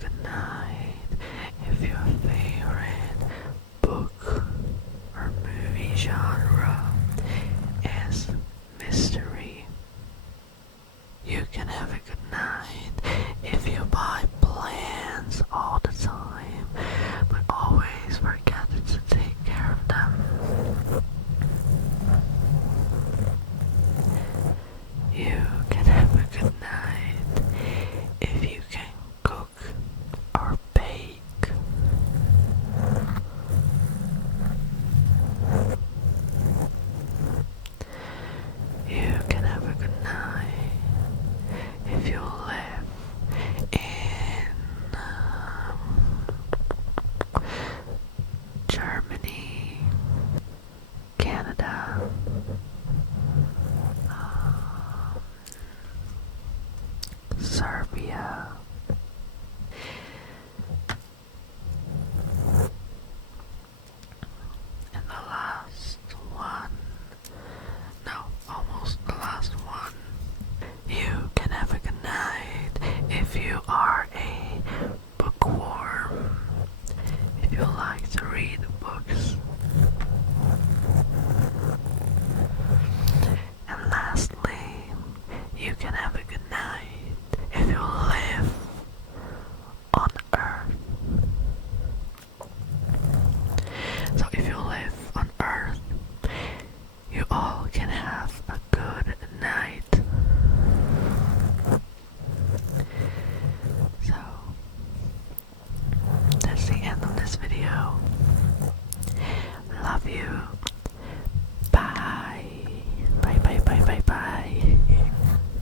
good night if your favorite book or movie genre is mystery. You can have a good night if you buy plants all the time, but always forget to take care of them. You can have a good night if you can cook or bake. You can have a good night if you live in Germany, Canada, Serbia, and the last one, no, almost the last one. You can have a good night if you are a bookworm, if you like to read books. And lastly, you can have a good night if you live on Earth. So if you live on Earth, you all can have a good night. So that's the end of this video.